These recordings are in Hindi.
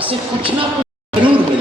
उसे कुछ ना कुछ जरूर मिले।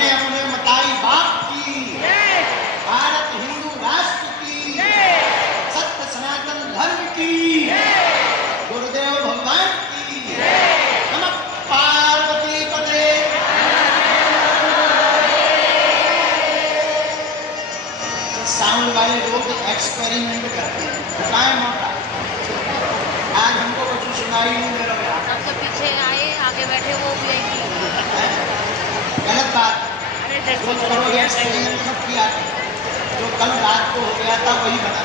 अपने अपने मताई बाप की, भारत हिंदू राष्ट्र की, सत्य सनातन धर्म की, गुरुदेव भगवान की, नमः पार्वती पते। साउंड वाले लोग एक्सपेरिमेंट करते हैं, बताएं मौका। आज हमको कुछ सुनाई नहीं दे रहा। सबसे पीछे आए, आगे बैठे वो भी गलत बात। जो करोगे एक्सपेरिमेंट सब किया, जो कल रात को हो गया था वही बना।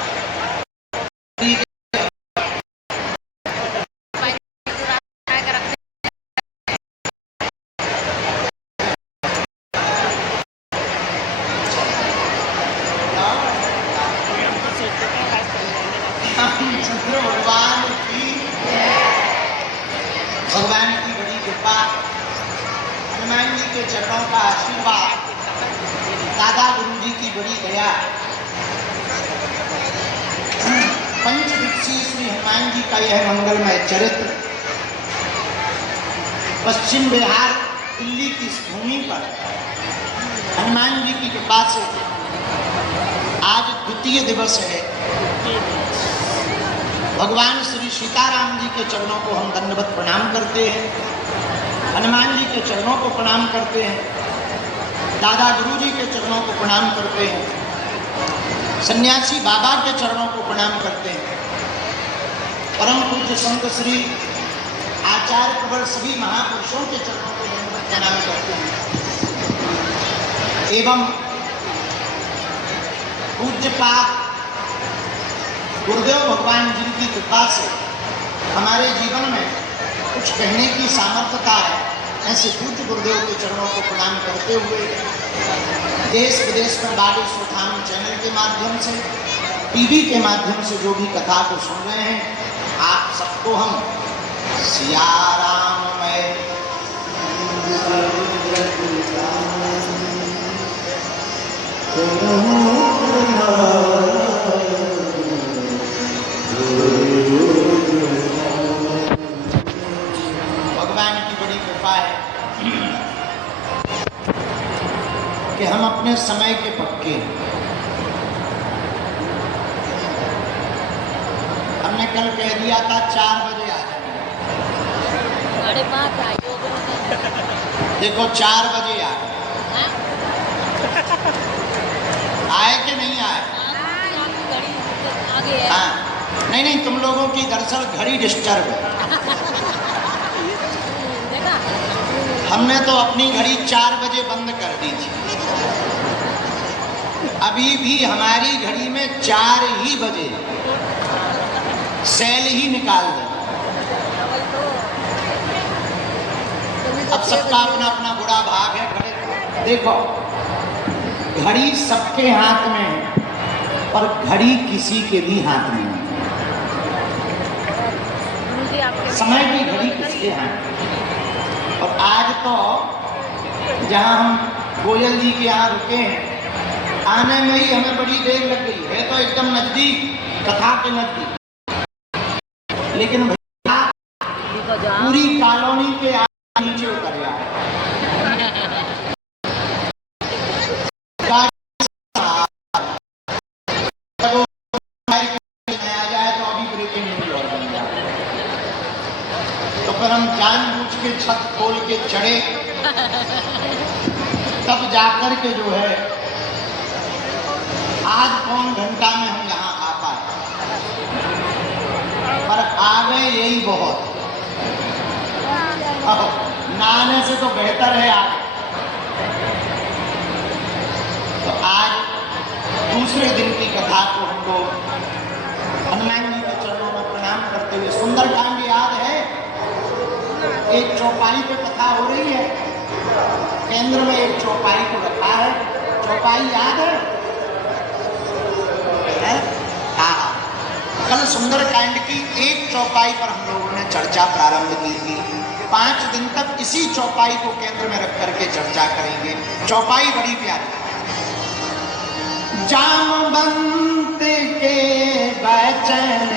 भगवान की बड़ी कृपा, हनुमान जी के चरणों का आशीर्वाद, दादा गुरु जी की बड़ी दया, पंचवृक्षीय श्री हनुमान जी का यह मंगलमय चरित्र पश्चिम बिहार दिल्ली की इस भूमि पर हनुमान जी की कृपा से आज द्वितीय दिवस है। भगवान श्री सीताराम जी के चरणों को हम दंडवत प्रणाम करते हैं, हनुमान जी के चरणों को प्रणाम करते हैं, दादा गुरु जी के चरणों को प्रणाम करते हैं, सन्यासी बाबा के चरणों को प्रणाम करते हैं, परम पूज्य संत श्री आचार्य प्रवर सभी महापुरुषों के चरणों को दंडवत प्रणाम करते हैं एवं पूज्यपाद गुरुदेव भगवान जी की कृपा से हमारे जीवन में कुछ कहने की सामर्थ्यता है, ऐसे पूज्य गुरुदेव के चरणों को प्रणाम करते हुए देश विदेश में बागेश्वर स्वधाम चैनल के माध्यम से, टीवी के माध्यम से जो भी कथा को सुन रहे हैं, आप सबको हम सिया राम में भगवान की बड़ी कृपा है कि हम अपने समय के पक्के हैं। हमने कल कह दिया था 4 बजे आ जाए, देखो 4 बजे आए कि नहीं आए? हाँ, नहीं तुम लोगों की दरअसल घड़ी डिस्टर्ब है। हमने तो अपनी घड़ी 4 बजे बंद कर दी थी, अभी भी हमारी घड़ी में 4 ही बजे, सेल ही निकाल दे। अब सबका अपना अपना बुरा भाग है। घड़ी देखो, घड़ी सबके हाथ में है पर घड़ी किसी के भी हाथ में नहीं। समय की घड़ी किसके हाथ में? और आज तो जहां हम गोयल जी के यहाँ रुके हैं, आने में ही हमें बड़ी देर लग गई है, तो एकदम नजदीक, कथा के नजदीक, लेकिन भैया पूरी कॉलोनी के नीचे उतर गया। हम जानबूझ के छत खोल के चढ़े, तब जाकर के जो है आज पौन घंटा में हम यहाँ आ पाए, पर आ गए यही बहुत। नहाने से तो बेहतर है आगे। तो आज दूसरे दिन की कथा को हम लोग हनुमान जी के चरणों में प्रणाम करते हुए, सुंदरकांड याद है, एक चौपाई पे कथा हो रही है, केंद्र में एक चौपाई को रखा है। चौपाई याद है? हाँ, कल सुंदरकांड की एक चौपाई पर हम लोगों ने चर्चा प्रारंभ की थी। 5 दिन तक इसी चौपाई को केंद्र में रख करके चर्चा करेंगे। चौपाई बड़ी प्यारी। जामवंत के बचन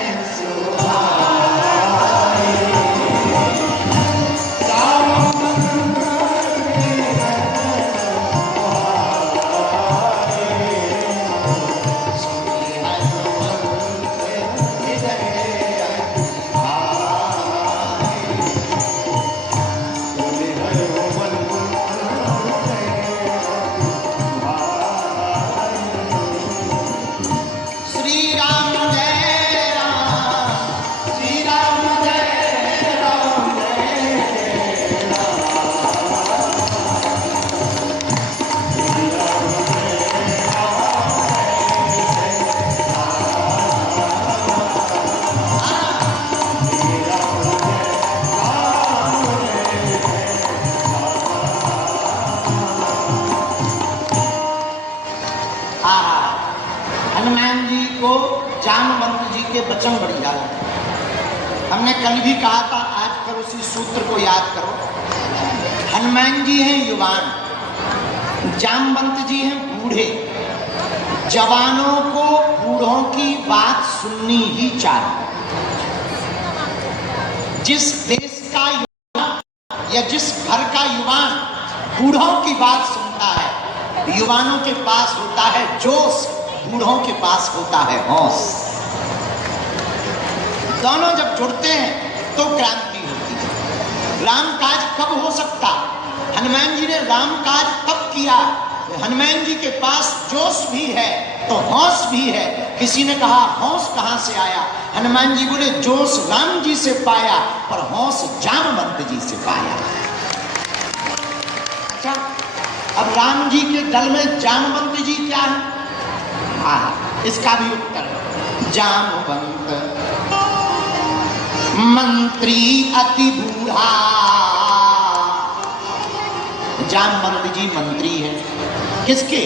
हनुमान जी को जामवंत जी के वचन बड़ी याद है। हमने कल भी कहा था, आज पर उसी सूत्र को याद करो। हनुमान जी हैं युवान, जामवंत जी हैं बूढ़े। जवानों को बूढ़ों की बात सुननी ही चाहिए। जिस देश का युवा या जिस घर का युवान बूढ़ों की बात सुनता है, युवानों के पास होता है जोश, बूढ़ों के पास होता है होश। दोनों जब जुड़ते हैं तो क्रांति होती है। रामकाज कब हो सकता? हनुमान जी ने रामकाज कब किया? हनुमान जी के पास जोश भी है तो होश भी है। किसी ने कहा होश कहां से आया? हनुमान जी बोले जोश राम जी से पाया, पर होश जामवंत जी से पाया। अच्छा, अब राम जी के दल में जामवंत जी क्या है? इसका भी उत्तर, जामवंत मंत्री अति बूढ़ा। जामवंत जी मंत्री है किसके?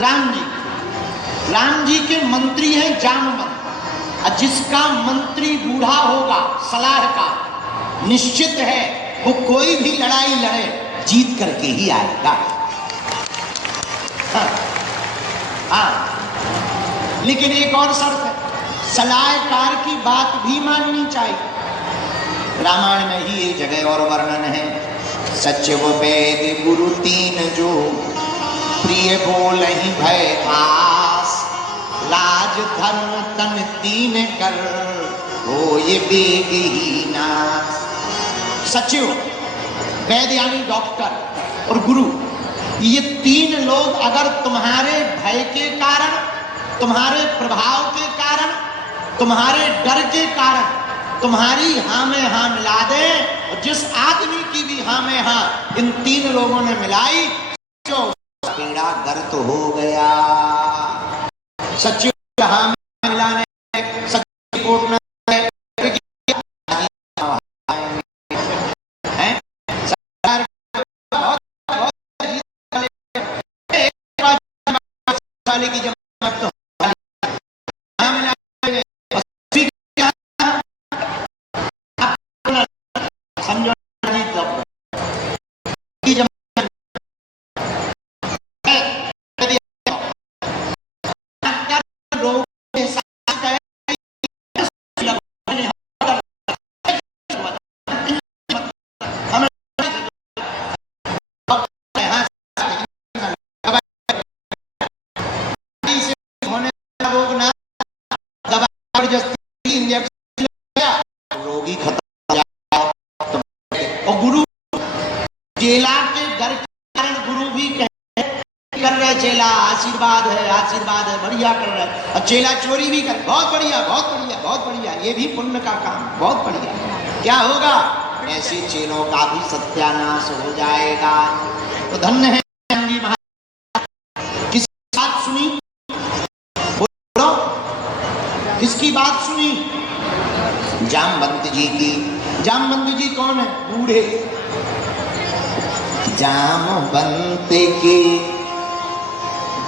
राम जी। राम जी के मंत्री हैं जामवंत। और जिसका मंत्री बूढ़ा होगा, सलाह का, निश्चित है वो कोई भी लड़ाई लड़े जीत करके ही आएगा। हाँ, लेकिन एक और शर्त है, सलाहकार की बात भी माननी चाहिए। रामायण में ही एक जगह और वर्णन है, सचिव वेद गुरु तीन जो, प्रिय बोलहि भय आस, राज धर्म तन तीन कर, हो ये बेगहीना। सचिव, वैद यानी डॉक्टर, और गुरु, ये तीन लोग अगर तुम्हारे भय के कारण, तुम्हारे प्रभाव के कारण, तुम्हारे डर के कारण तुम्हारी हाँ में हाँ मिला दे, और जिस आदमी की भी हाँ में हाँ इन तीन लोगों ने मिलाई, जो पीड़ा गर्त हो गया। सचिव हाँ में मिलाने, सचिव कोट में की जमात तो समझो रोगी खत्म। और गुरु चेला के डर के कारण गुरु भी कर रहे, चेला आशीर्वाद है, आशीर्वाद है, बढ़िया कर रहे हैं, और चेला चोरी भी कर, बहुत बढ़िया, बहुत बढ़िया, बहुत बढ़िया, ये भी पुण्य का काम, बहुत बढ़िया। क्या होगा? ऐसे चेलों का भी सत्यानाश हो जाएगा। तो धन्य है जी महाराज। किसकी बात सुनी? बोलो, किसकी बात सुनी? जामवंत जी की। जामवंत जी कौन है? बूढ़े। जामवंत के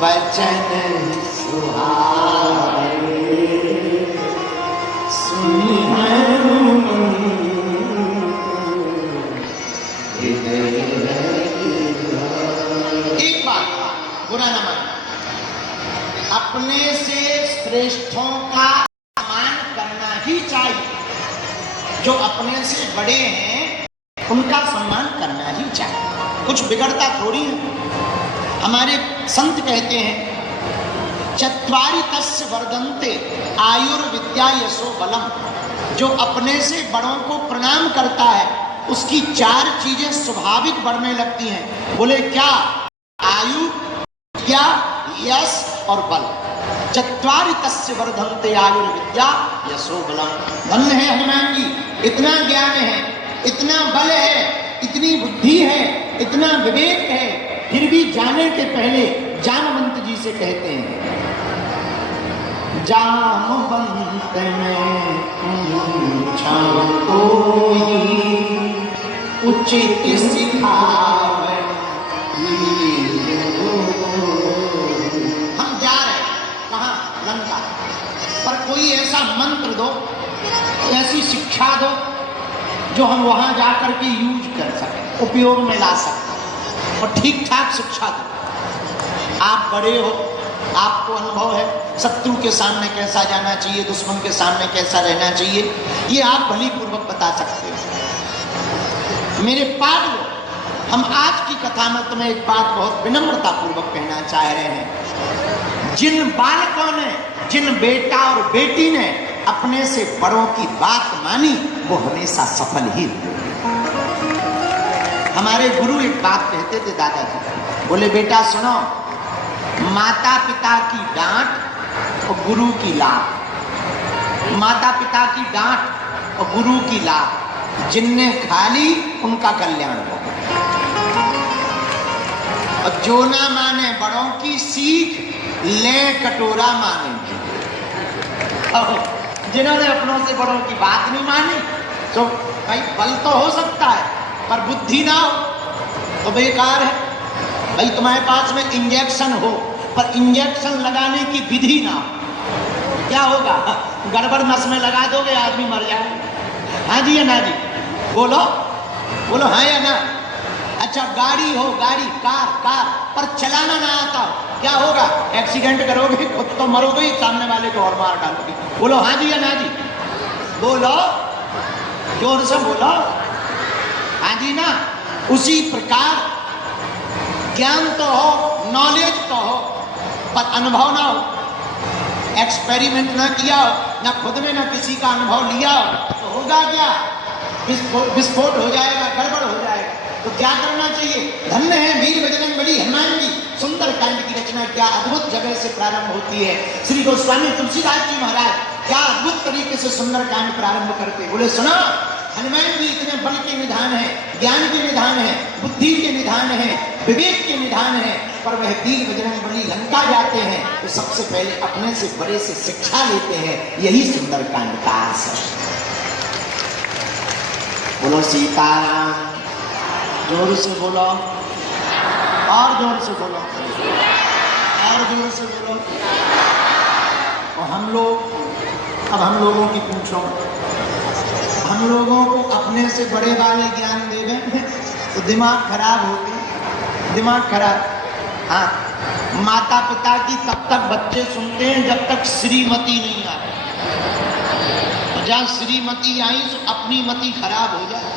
वचन सुहाए, सुनी एक बात बुरा ना मानना, अपने से श्रेष्ठों का सम्मान करना ही चाहिए। जो अपने से बड़े हैं उनका सम्मान करना ही चाहिए, कुछ बिगड़ता थोड़ी है। हमारे संत कहते हैं, चत्वारि तस्य वर्धन्ते आयुर्विद्या यशो बलम। जो अपने से बड़ों को प्रणाम करता है उसकी चार चीजें स्वाभाविक बढ़ने लगती हैं। बोले क्या? आयु, विद्या, यश और बल। चत्वारि तस्य वर्धन्ते आयुर्विद्या यशो बलम। धन्य है हनुमान जी, इतना ज्ञान है, इतना बल है, इतनी बुद्धि है, इतना विवेक है, फिर भी जाने के पहले जामवंत जी से कहते हैं, जामवंत में पूछा कोई उचित सिखावे। हम जा रहे कहाँ? लंका। शिक्षा दो जो हम वहां जाकर के यूज कर सकें, उपयोग में ला सकें, और ठीक ठाक शिक्षा दो। आप बड़े हो, आपको अनुभव है, शत्रु के सामने कैसा जाना चाहिए, दुश्मन के सामने कैसा रहना चाहिए, ये आप भली पूर्वक बता सकते हो। मेरे पागलों, हम आज की कथा में तुम्हें एक बात बहुत विनम्रता पूर्वक कहना चाह रहे हैं। जिन बालकों ने, जिन बेटा और बेटी ने अपने से बड़ों की बात मानी, वो हमेशा सफल ही हुए। हमारे गुरु एक बात कहते थे दादाजी, बोले बेटा सुनो, माता पिता की डांट और गुरु की लात, माता पिता की डांट और गुरु की लात जिनने खा ली उनका कल्याण हो। और जो ना माने बड़ों की सीख, ले कटोरा माने की। जिन्होंने अपनों से बड़ों की बात नहीं मानी, तो भाई बल तो हो सकता है पर बुद्धि ना हो तो बेकार है। भाई तुम्हारे पास में इंजेक्शन हो पर इंजेक्शन लगाने की विधि ना हो, क्या होगा? गड़बड़ नस में लगा दोगे, आदमी मर जाएगा। हाँ जी या ना जी? बोलो बोलो, हाँ या ना? अच्छा गाड़ी हो, गाड़ी, कार पर चलाना ना आता, क्या होगा? एक्सीडेंट करोगे, खुद तो मरोगे ही, सामने वाले को और मार डालोगे। बोलो हाँ जी या ना जी? बोलो, जोर से बोलो, हाँ जी ना? उसी प्रकार ज्ञान तो हो, नॉलेज तो हो, पर अनुभव ना हो, एक्सपेरिमेंट ना किया हो, ना खुद ने ना किसी का अनुभव लिया हो, तो होगा क्या? विस्फोट हो जाएगा, गड़बड़ हो जाएगा। तो क्या करना चाहिए? धन्य है वीर बजरंगबली हनुमान जी, सुंदर कांड की रचना क्या अद्भुत जगह से प्रारंभ होती है। श्री गोस्वामी तुलसीदास जी महाराज क्या अद्भुत तरीके से सुंदर कांड प्रारंभ करते। बोले सुना, हनुमान जी इतने बल के निधान है, ज्ञान के निधान है, बुद्धि के निधान है, विवेक के निधान है, पर वह वीर बजरंगबली लंका जाते हैं तो सबसे पहले अपने से बड़े से शिक्षा लेते हैं। यही सुंदर कांड का असर। बोलो सीताराम, जोर से बोलो, और जोर से बोलो, और जोर से बोलो। और हम लोग, अब हम लोगों की पूछो, हम लोगों को अपने से बड़े वाले ज्ञान दे दें तो दिमाग खराब हो गया, दिमाग खराब। हाँ, माता पिता की तब तक बच्चे सुनते हैं जब तक श्रीमती नहीं आती। तो जहाँ श्रीमती आई तो अपनी मति खराब हो जाए,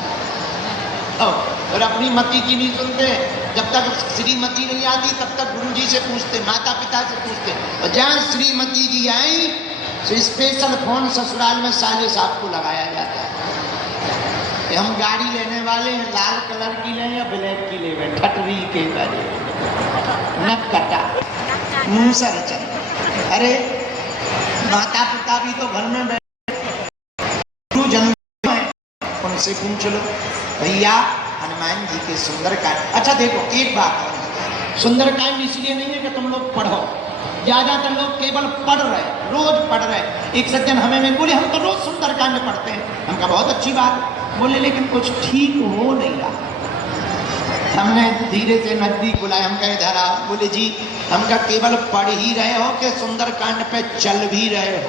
और अपनी मति की नहीं सुनते। जब तक श्रीमती नहीं आती तब तक गुरुजी से पूछते, माता पिता से पूछते, और जहाँ श्रीमती जी आई तो स्पेशल फोन ससुराल में साले साहब को लगाया जाता है। हम गाड़ी लेने वाले हैं, लाल कलर की लें या ब्लैक की ले, ठटरी के बारे नक कटा मुंह सर चल। अरे माता पिता भी तो घर में बैठे जन्म है, उनसे पूछ लो भैया हनुमान जी के सुंदरकांड। अच्छा देखो एक बात है, सुंदरकांड इसलिए नहीं है कि तुम लोग पढ़ो, ज्यादातर लोग केवल पढ़ रहे, रोज पढ़ रहे। एक सज्जन हमें बोले हम तो रोज सुंदरकांड पढ़ते हैं। हम कहा बहुत अच्छी बात, बोले लेकिन कुछ ठीक हो नहीं रहा। हमने धीरे से नजदीक बुलाया, हम कहे इधर आओ। बोले जी, हम कहा केवल पढ़ ही रहे हो कि सुंदरकांड पे चल भी रहे हो?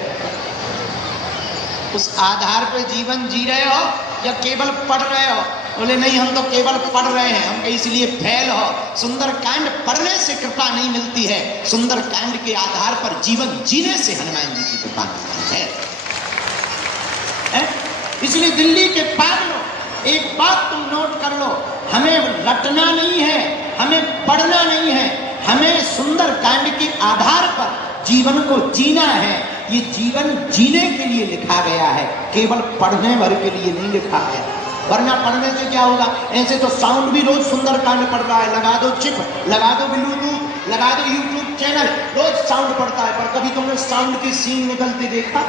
उस आधार पे जीवन जी रहे हो या केवल पढ़ रहे हो? बोले नहीं, हम तो केवल पढ़ रहे हैं। हम इसलिए फेल हो। सुंदरकांड पढ़ने से कृपा नहीं मिलती है, सुंदरकांड के आधार पर जीवन जीने से हनुमान जी की कृपा मिलती है। इसलिए दिल्ली के पागलों, एक बात तुम नोट कर लो, हमें रटना नहीं है, हमें पढ़ना नहीं है, हमें सुंदरकांड के आधार पर जीवन को जीना है। ये जीवन जीने के लिए लिखा गया है, केवल पढ़ने भर के लिए नहीं लिखा गया। वरना पढ़ने से क्या होगा? ऐसे तो साउंड भी रोज सुंदरकांड पढ़ रहा है, लगा दो चिप, लगा दो ब्लूटूथ, लगा दो यूट्यूब चैनल, रोज साउंड पढ़ता है। पर कभी तुमने साउंड की सीन निकलते देखा?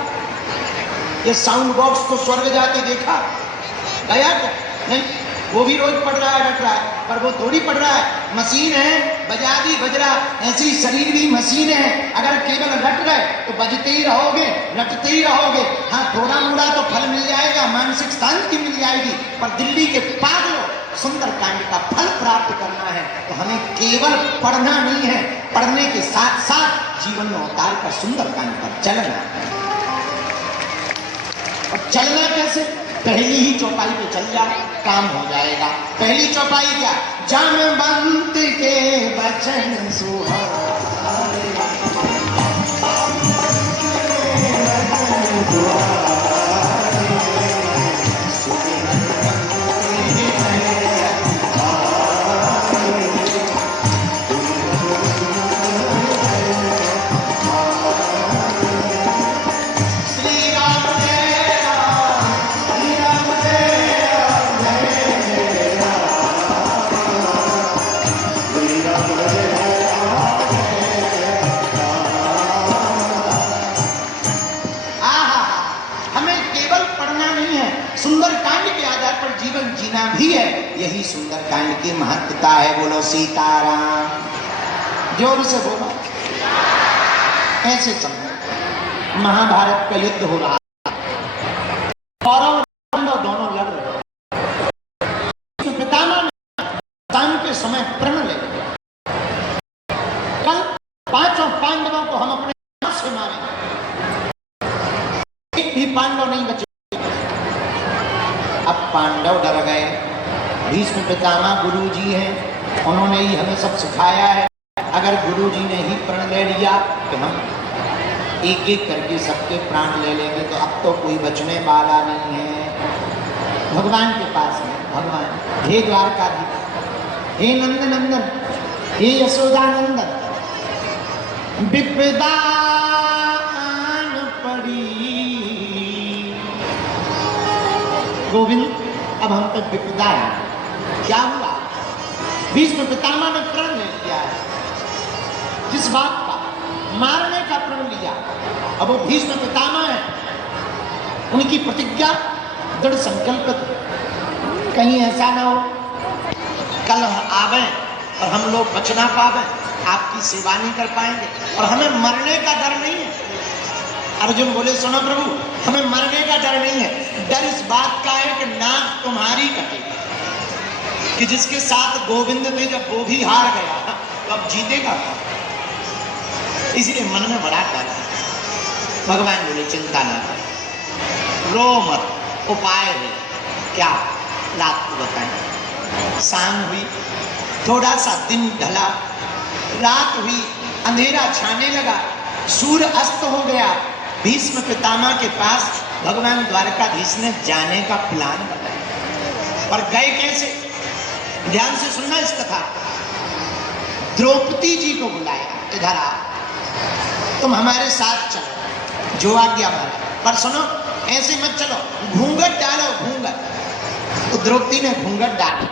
ये साउंड बॉक्स को स्वर्ग जाते देखा गया क्या? नहीं, वो भी रोज पढ़ रहा है, रट रहा है, पर वो थोड़ी पढ़ रहा है, मशीन है, बजा दी बज रहा। ऐसी शरीर भी मशीन है, अगर केवल रट रहे तो बजते ही रहोगे, रटते ही रहोगे। हाँ, थोड़ा मोड़ा तो फल मिल जाएगा, मानसिक शांति मिल जाएगी, पर दिल्ली के पागलों, सुंदरकांड का फल प्राप्त करना है तो हमें केवल पढ़ना नहीं है, पढ़ने के साथ साथ जीवन में उतार कर सुंदरकांड पर चलना है। और चलना कैसे? पहली ही चौपाई पे चल जा, काम हो जाएगा। पहली चौपाई क्या? जामवंत के वचन सुहाए, भी है। यही सुंदरकांड की महत्ता है। बोलो सीताराम, जोर से बोलो। ऐसे चलो, महाभारत का युद्ध हो रहा, कौरव और पांडव दोनों लड़ रहे। पितामह ने शाम के समय प्रण ले लिया, कल 5 पांडवों को हम अपने हाथ से मारेंगे, एक भी पांडव नहीं बचे। अब पांडव डर गए। भीष्म पितामह गुरुजी हैं, उन्होंने ही हमें सब सिखाया है। अगर गुरुजी ने ही प्रण ले लिया तो हम एक एक करके सबके प्राण ले लेंगे, तो अब तो कोई बचने वाला नहीं है। भगवान के पास है। भगवान, हे द्वारकाधीश, हे नंद नंदन, हे यशोदानंदन, विपदा पड़ी गोविंद, अब हम तक विपदा है। क्या हुआ? भीष्म पितामह ने प्रण ले लिया है, जिस बात का मारने का प्रण लिया। अब वो भीष्म पितामह है, उनकी प्रतिज्ञा दृढ़ संकल्पित। कहीं ऐसा ना हो कल आवे और हम लोग बच ना पावे, आपकी सेवा नहीं कर पाएंगे। और हमें मरने का डर नहीं है। अर्जुन बोले, सुनो प्रभु, हमें मरने का डर नहीं है। डर इस बात का है कि नाक तुम्हारी कटे, कि जिसके साथ गोविंद थे जब वो भी हार गया तो अब जीतेगा। इसलिए मन में बड़ा डर है। भगवान बोले, चिंता ना कर, रो मत, उपाय है। क्या? रात को बताएं। शाम हुई, थोड़ा सा दिन ढला, रात हुई, अंधेरा छाने लगा, सूर्य अस्त हो गया। भीष्म पितामह के पास भगवान द्वारकाधीश ने जाने का प्लान बनाया। पर गए कैसे? ध्यान से सुनना इस कथा। द्रौपदी जी को बुलाया, इधर आ, तुम हमारे साथ चलो, जो आज्ञा हमारा। पर सुनो, ऐसे मत चलो, घूंघट डालो, घूंघट। तो द्रौपदी ने घूंघट डाली।